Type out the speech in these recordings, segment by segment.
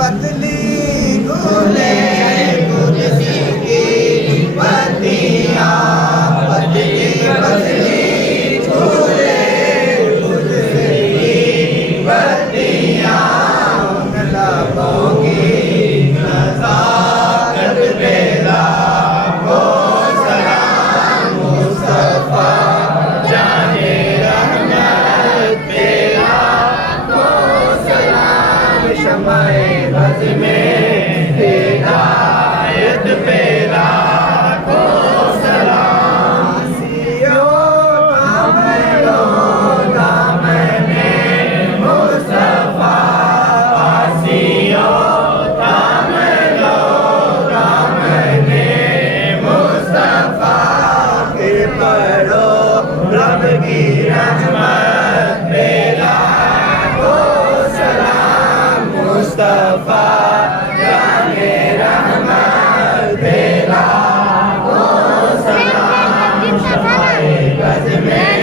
पतली खुले कुर्सी की पत्तियां पतली पतली खुले कुर्सी की पत्तियां उन लबों की नज़ाकत पे लाखों सलाम मुस्तफा जाने रहमत पे लाखों सलाम शमाए बज़ में हिदायत पे लाखों सलाम आसियों दामने मुस्तफा आसियों दामने मुस्तफा फिर पढ़ो रब की रहमत पे लाखों सलाम मुस्तफा जाने रहमत पे लाखों सलाम शमाए बज़ में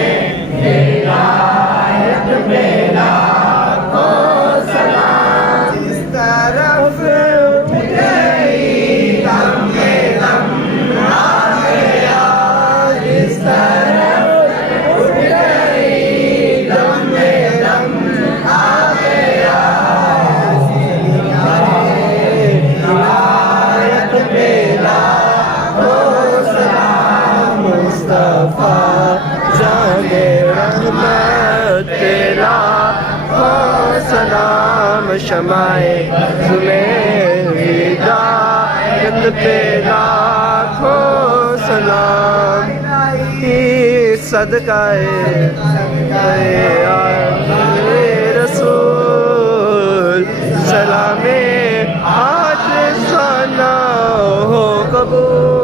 हिदायत पे लाखों सलाम जिस तरफ गई दम में दम आ गया जिस तरफ उठ गई दम में दम आ गया हिदायत पे लाखों सलाम मुस्तफा जाने रहमत पे लाखों सलाम शमाए में हिदायत पे लाखों सलाम सदकाए रसूल सलामे आज सना हो कबूल।